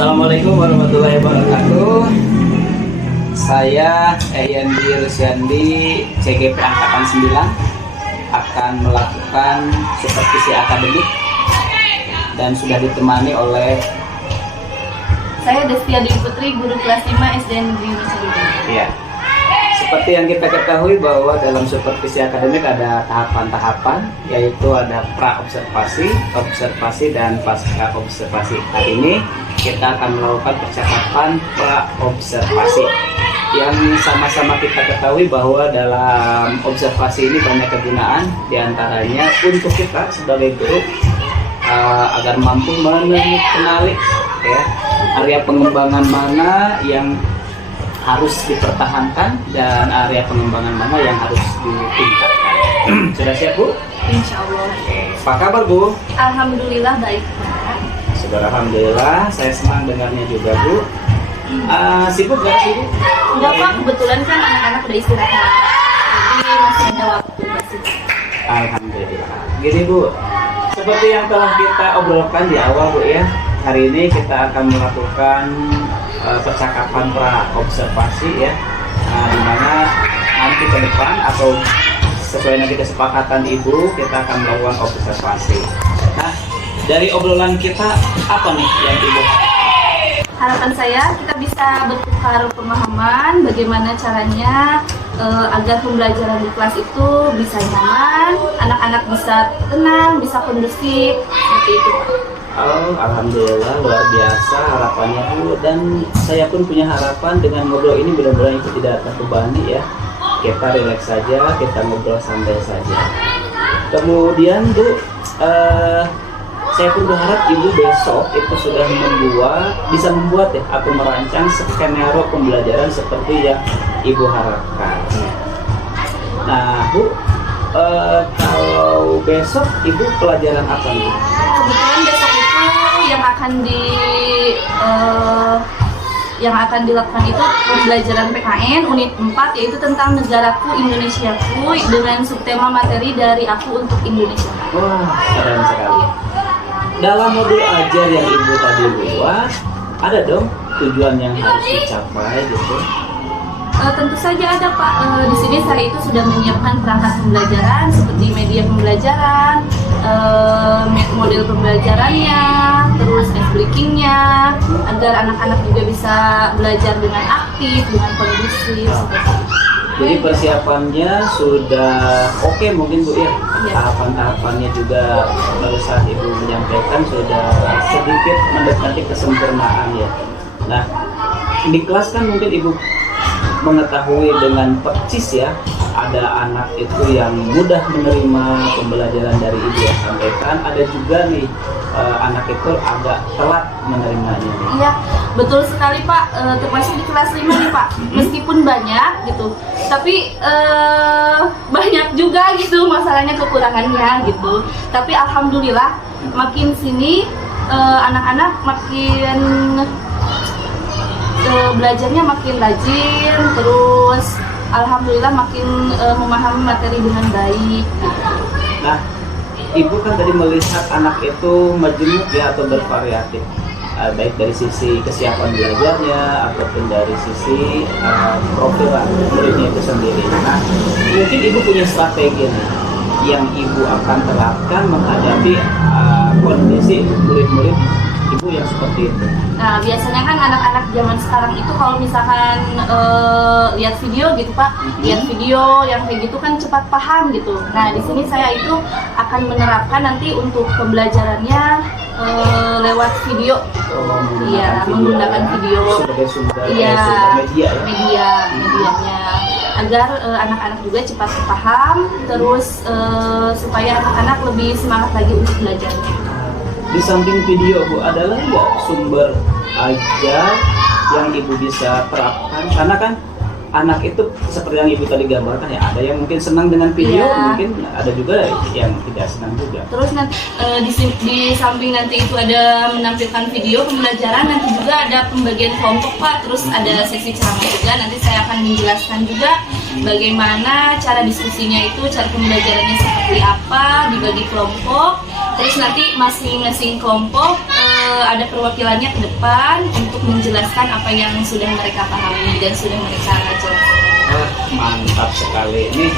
Assalamualaikum warahmatullahi wabarakatuh. Saya Yandi Rusyandi, CGP Angkatan 9, akan melakukan supervisi akademik dan sudah ditemani oleh saya Destia Dewi Putri, guru kelas 5 SD Negeri Nusa Dua. Iya. Seperti yang kita ketahui bahwa dalam supervisi akademik ada tahapan-tahapan, yaitu ada pra-observasi, observasi, dan pasca observasi. Hari ini kita akan melakukan percakapan pra-observasi yang sama-sama kita ketahui bahwa dalam observasi ini banyak kegunaan, diantaranya untuk kita sebagai guru agar mampu mengenali ya area pengembangan mana yang harus dipertahankan dan area pengembangan mana yang harus ditingkatkan. Sudah siap, Bu? Insya Allah. Apa kabar, Bu? Alhamdulillah baik, Pak. Sudah, alhamdulillah. Saya senang dengarnya juga, Bu. Sibuk nggak sibuk? Enggak, Pak, kebetulan kan anak-anak udah istirahat, jadi masih ada waktu sih. Alhamdulillah. Gini, Bu, seperti yang telah kita obrolkan di awal, Bu ya, hari ini kita akan melakukan percakapan pra-observasi ya, di mana nanti ke depan atau sesuai nanti kesepakatan Ibu kita akan melakukan observasi. Nah, dari obrolan kita apa nih yang Ibu? Harapan saya kita bisa bertukar pemahaman bagaimana caranya agar pembelajaran di kelas itu bisa nyaman, anak-anak bisa tenang, bisa kondusif, seperti itu, Pak. Oh, alhamdulillah, luar biasa harapannya, Bu. Dan saya pun punya harapan dengan ngobrol ini mudah-mudahan itu tidak terbebani ya. Kita rileks saja, kita ngobrol santai saja. Kemudian, Bu, saya pun berharap Ibu besok itu sudah bisa membuat ya atau merancang skenario pembelajaran seperti yang Ibu harapkan. Nah, Bu, kalau besok Ibu pelajaran apa nih? Kebetulan besok yang akan dilakukan itu pembelajaran PKN unit 4, yaitu tentang negaraku Indonesiaku dengan subtema materi dari aku untuk Indonesia. Wah, keren sekali. Dalam modul ajar yang Ibu tadi buat, ada dong tujuan yang harus dicapai gitu? Tentu saja ada, Pak. Di sini saya itu sudah menyiapkan perangkat pembelajaran seperti media pembelajaran, model pembelajarannya, terus breakingnya, agar anak-anak juga bisa belajar dengan aktif, dengan kondusif. Jadi persiapannya sudah oke mungkin, Bu ya? Ya. Tahapan-tahapannya juga baru saat Ibu menyampaikan sudah sedikit mendekati kesempurnaan ya. Nah, di kelas kan mungkin Ibu mengetahui dengan persis ya, ada anak itu yang mudah menerima pembelajaran dari Ibu yang sampaikan, ada juga nih anak itu agak telat menerimanya nih. Iya, betul sekali, Pak. Termasuk di kelas 5 nih, Pak. Meskipun banyak gitu, tapi banyak juga gitu masalahnya, kekurangannya gitu. Tapi alhamdulillah makin sini anak-anak makin belajarnya makin rajin, terus alhamdulillah makin memahami materi dengan baik. Nah, Ibu kan tadi melihat anak itu majemuk ya atau bervariatif, baik dari sisi kesiapan belajarnya ataupun dari sisi profil muridnya itu sendiri. Nah, mungkin Ibu punya strategi nih yang Ibu akan terapkan menghadapi kondisi murid-murid Ibu yang seperti itu. Nah, biasanya kan anak-anak zaman sekarang itu kalau misalkan lihat video gitu, Pak, lihat video yang kayak gitu kan cepat paham gitu. Nah, di sini saya itu akan menerapkan nanti untuk pembelajarannya lewat video. Iya, menggunakan video sebagai sumber, iya, media ya. medianya agar anak-anak juga cepat paham, terus supaya anak-anak lebih semangat lagi untuk belajar. Di samping video, Bu, ada lagi nggak sumber ajar yang Ibu bisa terapkan? Karena kan anak itu seperti yang Ibu tadi gambarkan ya, ada yang mungkin senang dengan video, iya, mungkin ada juga yang tidak senang juga. Terus nanti di samping nanti itu ada menampilkan video pembelajaran, nanti juga ada pembagian kelompok, Pak. Terus ada sesi ceramah juga. Nanti saya akan menjelaskan juga bagaimana cara diskusinya itu, cara pembelajarannya seperti apa, dibagi kelompok. Terus nanti masing-masing kelompok ada perwakilannya ke depan untuk menjelaskan apa yang sudah mereka pahami dan sudah mereka jelaskan. Mantap sekali. Nih,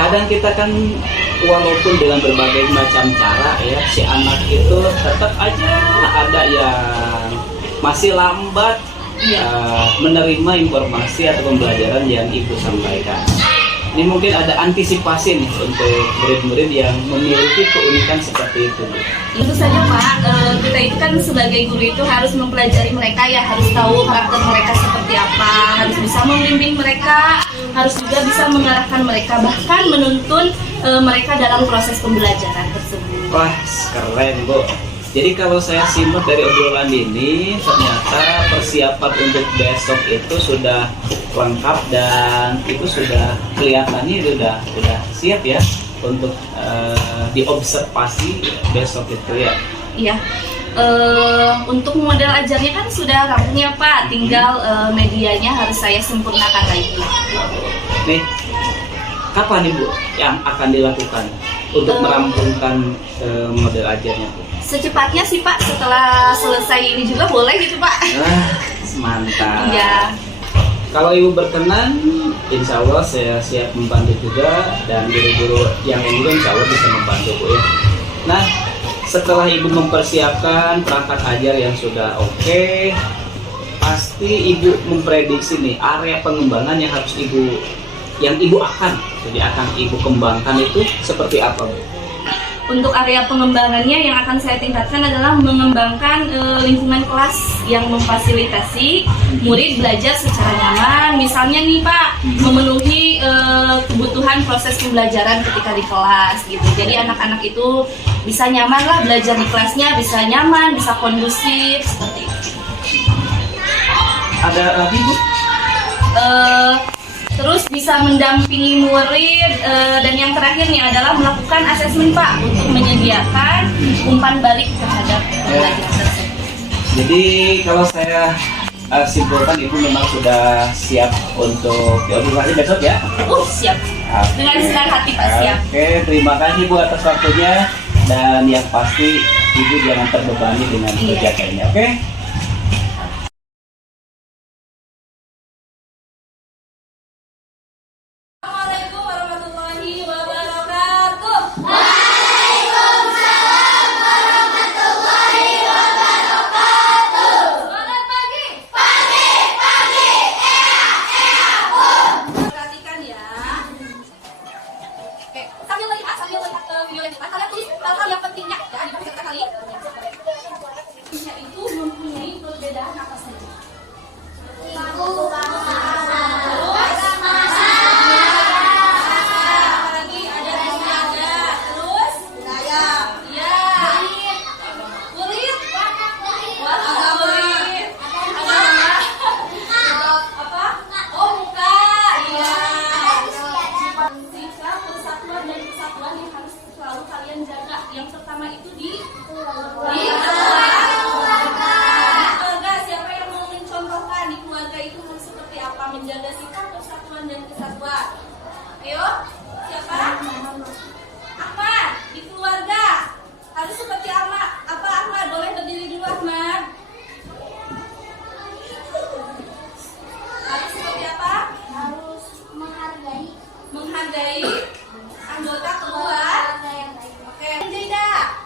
kadang kita kan walaupun dengan berbagai macam cara ya, si anak itu tetap aja ada yang masih lambat menerima informasi atau pembelajaran yang ibu sampaikan. Ini mungkin ada antisipasi nih untuk murid-murid yang memiliki keunikan seperti itu. Tentu saja Pak, kita itu kan sebagai guru itu harus mempelajari mereka ya, harus tahu karakter mereka seperti apa, harus bisa membimbing mereka, harus juga bisa mengarahkan mereka, bahkan menuntun mereka dalam proses pembelajaran tersebut. Wah, keren Bu. Jadi kalau saya simak dari obrolan ini, ternyata persiapan untuk besok itu sudah lengkap dan itu sudah kelihatannya sudah siap ya untuk diobservasi besok itu ya. Iya. Untuk model ajarnya kan sudah rampung ya Pak, tinggal medianya harus saya sempurnakan lagi. Nih, kapan nih Bu yang akan dilakukan untuk merampungkan model ajarnya Bu? Secepatnya sih Pak, setelah selesai ini juga boleh gitu Pak. Mantap. Iya. Kalau Ibu berkenan, insya Allah saya siap membantu juga, dan guru-guru yang lain juga insya Allah bisa membantu Bu ya. Nah, setelah Ibu mempersiapkan perangkat ajar yang sudah oke, pasti Ibu memprediksi nih area pengembangan yang harus Ibu akan Ibu kembangkan itu seperti apa Bu? Untuk area pengembangannya yang akan saya tingkatkan adalah mengembangkan lingkungan kelas yang memfasilitasi murid belajar secara nyaman. Misalnya nih Pak, memenuhi kebutuhan proses pembelajaran ketika di kelas gitu. Jadi anak-anak itu bisa nyaman lah belajar di kelasnya, bisa nyaman, bisa kondusif seperti itu. Ada lagi Bu? Terus bisa mendampingi murid, dan yang terakhir nih adalah melakukan asesmen Pak untuk menyediakan umpan balik terhadap pembelajaran tersebut. Jadi kalau saya simpulkan Ibu memang sudah siap untuk diobservasi besok ya? Siap. Dengan senang hati Pak, siap. Oke, terima kasih Bu atas waktunya, dan yang pasti Ibu jangan terbebani dengan kegiatannya, oke? Hal-hal yang pentingnya ya di peserta kali itu mempunyai perbedaan apa saja? Yang pertama itu di keluarga. Siapa yang mau mencontohkan di keluarga itu harus seperti apa menjaga sikap, persatuan dan kesatuan? Ayo, siapa? Ahmad, di keluarga harus seperti apa? Ahmad? Boleh berdiri dulu Ahmad. Harus seperti apa? Harus Menghargai anggota keluarga.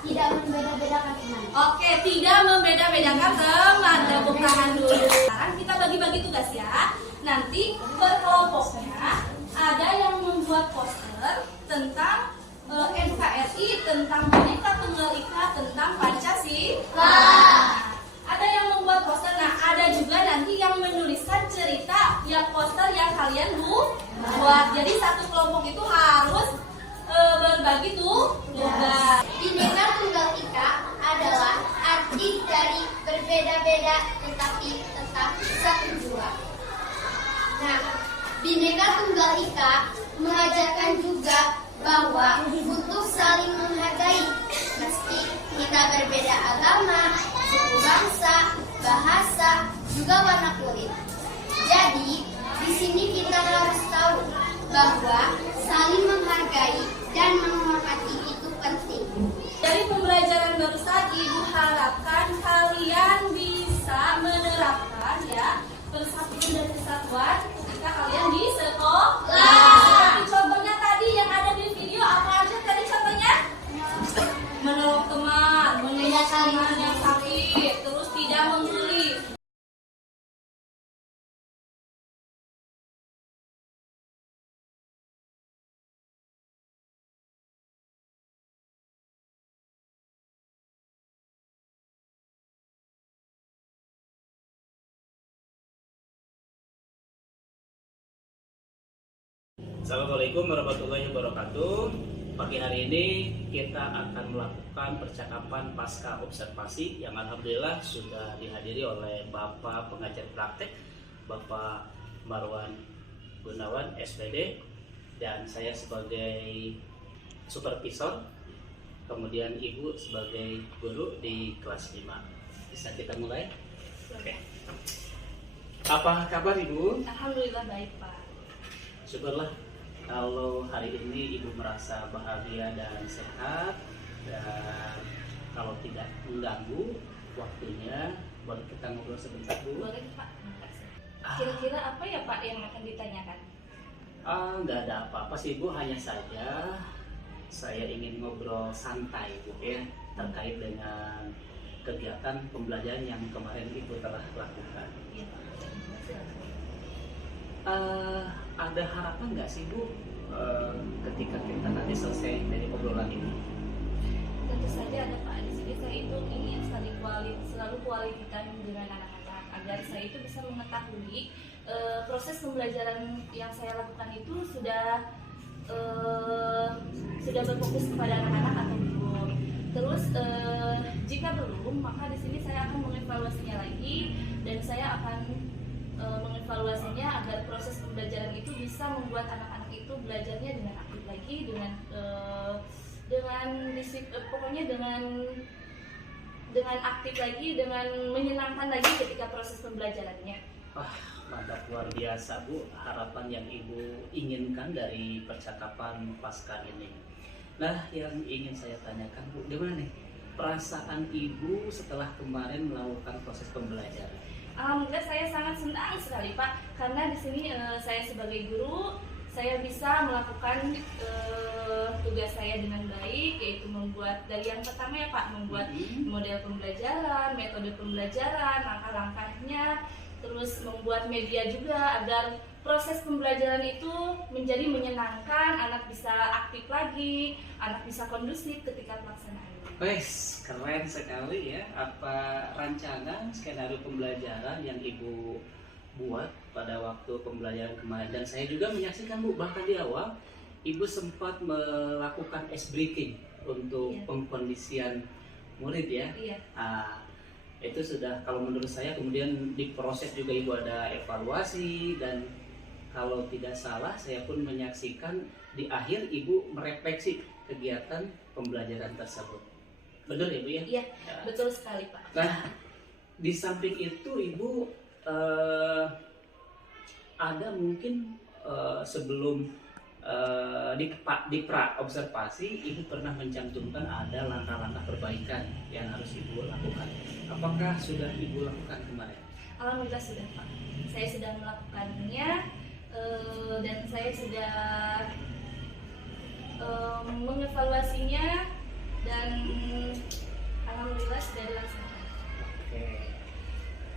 Tidak membeda-bedakan teman. Oke, tidak membeda-bedakan teman. Tepuk tangan dulu. Sekarang kita bagi-bagi tugas ya. Nanti per kelompoknya ada yang membuat poster tentang NKRI, tentang Bhinneka Tunggal Ika, tentang Pancasila. Ada yang membuat poster. Nah, ada juga nanti yang menuliskan cerita yang poster yang kalian buat. Jadi satu kelompok itu harus berbagi tugas. Bhinneka Tunggal Ika adalah arti dari berbeda-beda tetapi tetap satu jua. Nah, Bhinneka Tunggal Ika mengajarkan juga bahwa untuk saling menghargai meski kita berbeda agama, suku bangsa, bahasa, juga warna kulit. Jadi, di sini kita harus tahu bahwa saling menghargai dan menghormati itu penting. Dari pembelajaran baru tadi Ibu harapkan kalian bisa menerapkan ya persatuan dan kesatuan ketika kalian di sekolah. Seperti contohnya tadi yang ada di video, apa aja tadi contohnya? Menolong teman, menengok teman yang sakit, terus tidak membuli. Assalamualaikum warahmatullahi wabarakatuh. Pagi hari ini kita akan melakukan percakapan pasca observasi yang alhamdulillah sudah dihadiri oleh Bapak pengajar praktek, Bapak Marwan Gunawan SPD, dan saya sebagai supervisor, kemudian Ibu sebagai guru di kelas 5. Bisa kita mulai? Oke. Apa kabar Ibu? Alhamdulillah baik Pak. Syukurlah kalau hari ini Ibu merasa bahagia dan sehat, dan kalau tidak mengganggu waktunya, boleh kita ngobrol sebentar Bu? Boleh Pak. Kira-kira apa ya Pak yang akan ditanyakan? Nggak ada apa-apa sih Bu, hanya saja saya ingin ngobrol santai Bu ya, terkait dengan kegiatan pembelajaran yang kemarin Ibu telah lakukan. Iya Pak. Ada harapan nggak sih Bu ketika kita nanti selesai dari obrolan ini? Tentu saja ada Pak. Di sini saya itu ingin selalu quality time dengan anak-anak agar saya itu bisa mengetahui proses pembelajaran yang saya lakukan itu sudah berfokus kepada anak-anak atau belum. Terus jika belum, maka di sini saya akan mengevaluasinya lagi, dan saya akan mengevaluasinya agar proses pembelajaran itu bisa membuat anak-anak itu belajarnya dengan aktif lagi, pokoknya dengan aktif lagi, dengan menyenangkan lagi ketika proses pembelajarannya. Wah, mantap, luar biasa Bu, harapan yang Ibu inginkan dari percakapan pasca ini. Nah, yang ingin saya tanyakan Bu, gimana nih perasaan Ibu setelah kemarin melakukan proses pembelajaran? Alhamdulillah saya sangat senang sekali Pak, karena di sini saya sebagai guru, saya bisa melakukan tugas saya dengan baik, yaitu membuat dari yang pertama ya Pak, membuat model pembelajaran, metode pembelajaran, langkah-langkahnya, terus membuat media juga agar proses pembelajaran itu menjadi menyenangkan, anak bisa aktif lagi, anak bisa kondusif ketika pelaksanaan. Wes, keren sekali ya. Apa rancangan skenario pembelajaran yang Ibu buat pada waktu pembelajaran kemarin? Dan saya juga menyaksikan Bu, bahkan di awal Ibu sempat melakukan ice breaking untuk pengkondisian murid ya. Iya. Itu sudah, kalau menurut saya, kemudian diproses juga Ibu ada evaluasi, dan kalau tidak salah saya pun menyaksikan di akhir Ibu merefleksi kegiatan pembelajaran tersebut. Benar ya Bu ya? Iya, betul sekali Pak. Nah, di samping itu Ibu ada mungkin sebelum di pra observasi Ibu pernah mencantumkan ada langkah-langkah perbaikan yang harus Ibu lakukan. Apakah sudah Ibu lakukan kemarin? Alhamdulillah sudah Pak. Saya sudah melakukannya, dan saya sudah mengevaluasinya, dan alhamdulillah sudah dilaksanakan. Oke.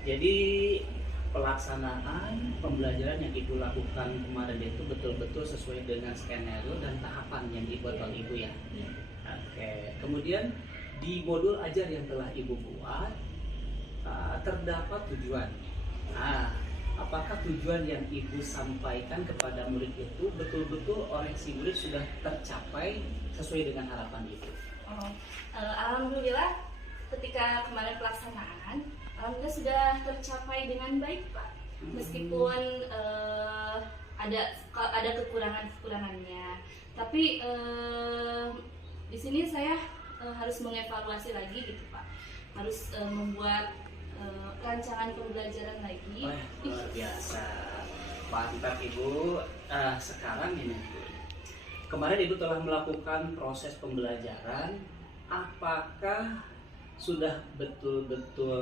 Jadi pelaksanaan pembelajaran yang Ibu lakukan kemarin itu betul-betul sesuai dengan skenario dan tahapan yang dibuat oleh Ibu ya. Oke. Kemudian di modul ajar yang telah Ibu buat terdapat tujuan. Nah, apakah tujuan yang Ibu sampaikan kepada murid itu betul-betul oleh si murid sudah tercapai sesuai dengan harapan Ibu? Alhamdulillah ketika kemarin pelaksanaan, alhamdulillah sudah tercapai dengan baik Pak. Meskipun ada kekurangannya, tapi di sini saya harus mengevaluasi lagi gitu Pak. Harus membuat rancangan pembelajaran lagi. Luar biasa, mantap Ibu. Sekarang ini kemarin Ibu telah melakukan proses pembelajaran, apakah sudah betul-betul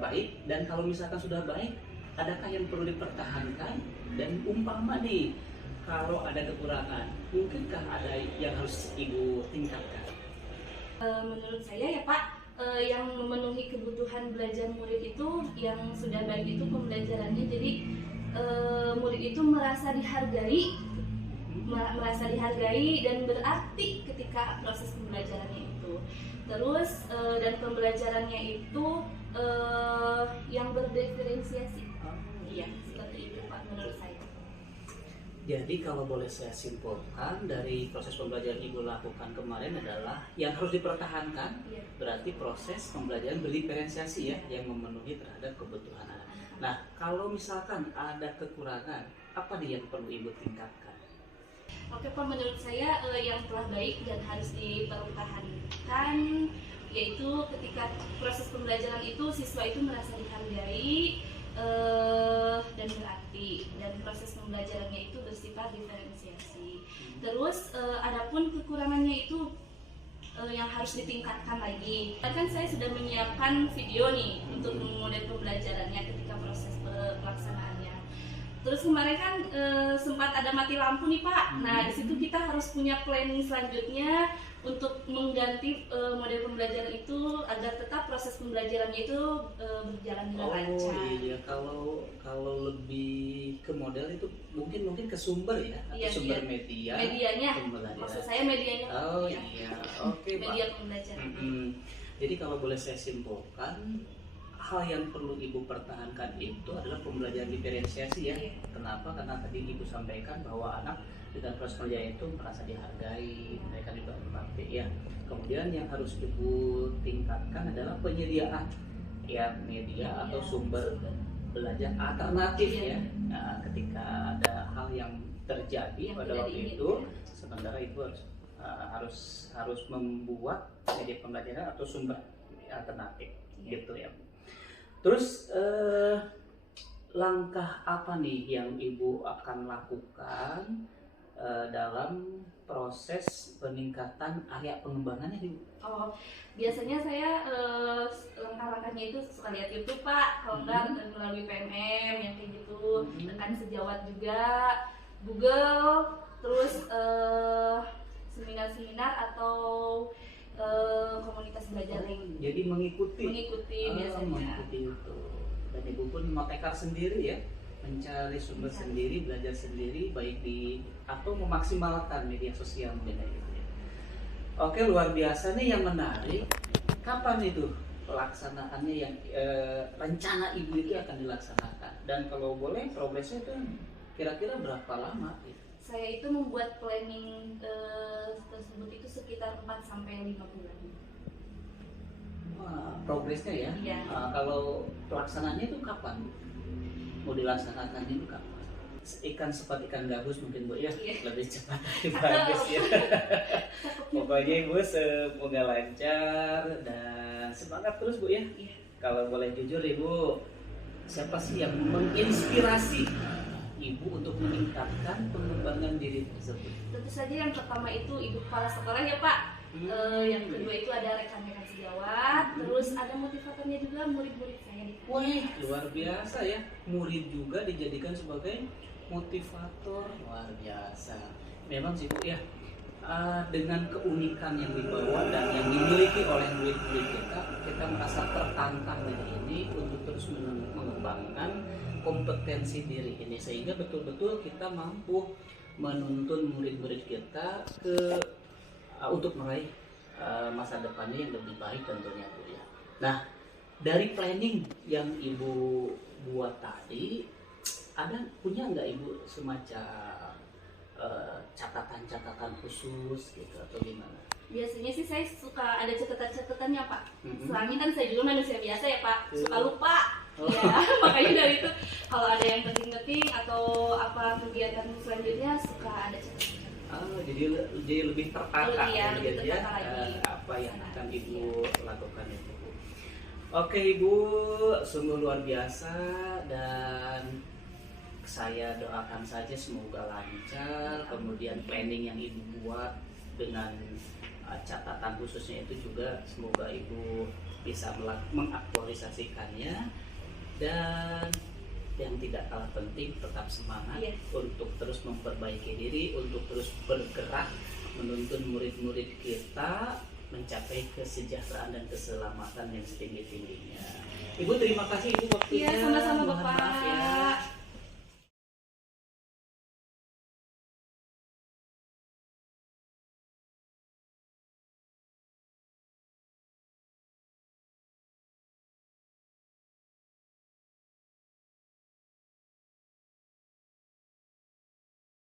baik, dan kalau misalkan sudah baik, adakah yang perlu dipertahankan? Dan umpama nih kalau ada kekurangan, mungkinkah ada yang harus Ibu tingkatkan? Menurut saya ya Pak, yang memenuhi kebutuhan belajar murid itu yang sudah baik itu pembelajarannya. Jadi murid itu merasa dihargai, dan berarti ketika proses pembelajarannya itu. Terus dan pembelajarannya itu yang berdiferensiasi. Iya, seperti itu Pak menurut saya. Jadi kalau boleh saya simpulkan dari proses pembelajaran Ibu lakukan kemarin adalah yang harus dipertahankan, Iya. berarti proses pembelajaran berdiferensiasi ya, yang memenuhi terhadap kebutuhan anak. Nah, kalau misalkan ada kekurangan, apa nih yang perlu Ibu tingkatkan? Oke Pak, menurut saya yang telah baik dan harus dipertahankan yaitu ketika proses pembelajaran itu siswa itu merasa dihargai dan berarti, dan proses pembelajarannya itu bersifat diferensiasi. Terus adapun kekurangannya itu yang harus ditingkatkan lagi. Kan saya sudah menyiapkan video nih untuk model pembelajarannya ketika proses pelaksanaannya. Terus kemarin kan sempat ada mati lampu nih Pak. Nah di situ kita harus punya planning selanjutnya untuk mengganti model pembelajaran itu agar tetap proses pembelajarannya itu berjalan dengan lancar. Oh iya, kalau lebih ke model itu mungkin ke sumber ya, atau Iya, sumber iya. media. Medianya, pembelajaran. maksud saya medianya. Oh ya. iya, oke Pak. Media pembelajaran. Jadi kalau boleh saya simpulkan, hal yang perlu Ibu pertahankan itu adalah pembelajaran diferensiasi ya. Iya. Kenapa? Karena tadi Ibu sampaikan bahwa anak dengan proses pembelajaran itu merasa dihargai, mereka juga berbakti ya. Kemudian yang harus Ibu tingkatkan adalah penyediaan ya media atau sumber belajar alternatif Iya. ya. Nah, ketika ada hal yang terjadi Yang pada tidak waktu diinginkan. itu, sementara Ibu harus membuat media pembelajaran atau sumber alternatif gitu ya. Terus langkah apa nih yang Ibu akan lakukan dalam proses peningkatan area pengembangannya Ibu? Oh, biasanya saya langkah-langkahnya itu suka lihat YouTube Pak, kalau enggak melalui PMM yang kayak gitu, rekan sejawat juga, Google, terus seminar-seminar atau komunitas belajar lain. Jadi mengikuti Biasanya. mengikuti itu. Dan Ibu pun metekar sendiri ya, mencari sumber sendiri, belajar sendiri, baik atau memaksimalkan media sosial mungkin gitu ya. Oke, luar biasa nih yang menarik. Kapan itu pelaksanaannya yang rencana Ibu itu akan dilaksanakan? Dan kalau boleh progresnya itu kira-kira berapa lama? Saya itu membuat planning tersebut itu sekitar 4-5 bulan. Wah, progresnya ya. Iya. Kalau pelaksanaannya itu kapan? Mau dilaksanakan itu kapan? Ikan seperti ikan gabus mungkin Bu ya, Iya. lebih cepat lebih bagus ya. Pokoknya Ibu semoga lancar dan semangat terus Bu ya. Iya. Kalau boleh jujur Ibu, siapa sih yang menginspirasi Ibu untuk meningkatkan pengembangan diri tersebut? Tentu saja yang pertama itu ibu kepala sekolah ya Pak. Yang kedua itu ada rekan-rekan sejawat. Terus ada motivatornya juga murid-murid saya di Wah, luar biasa ya. Murid juga dijadikan sebagai motivator, luar biasa. Memang sih Bu ya, dengan keunikan yang dibawa dan yang dimiliki oleh murid-murid kita merasa tertantang dari ini untuk terus mengembangkan kompetensi diri ini sehingga betul-betul kita mampu menuntun murid-murid kita untuk meraih masa depannya yang lebih baik tentunya Bu ya. Nah, dari planning yang Ibu buat tadi, punya nggak Ibu semacam catatan-catatan khusus gitu atau gimana? Biasanya sih saya suka ada catatan-catatannya Pak. Soalnya kan saya juga manusia biasa ya Pak, suka lupa. Ya, makanya dari itu kalau ada yang penting-penting atau apa kegiatan selanjutnya suka ada catatan. Jadi lebih tertata Iya, lebih gitu ya, tertata lagi. apa yang akan Ibu lakukan itu. Oke Ibu, sungguh luar biasa dan saya doakan saja semoga lancar. Kemudian planning yang Ibu buat dengan catatan khususnya itu juga semoga Ibu bisa mengaktualisasikannya, dan yang tidak kalah penting tetap semangat untuk terus memperbaiki diri, untuk terus bergerak menuntun murid-murid kita mencapai kesejahteraan dan keselamatan yang setinggi-tingginya. Ibu terima kasih Ibu waktunya. Iya, sama-sama Bapak.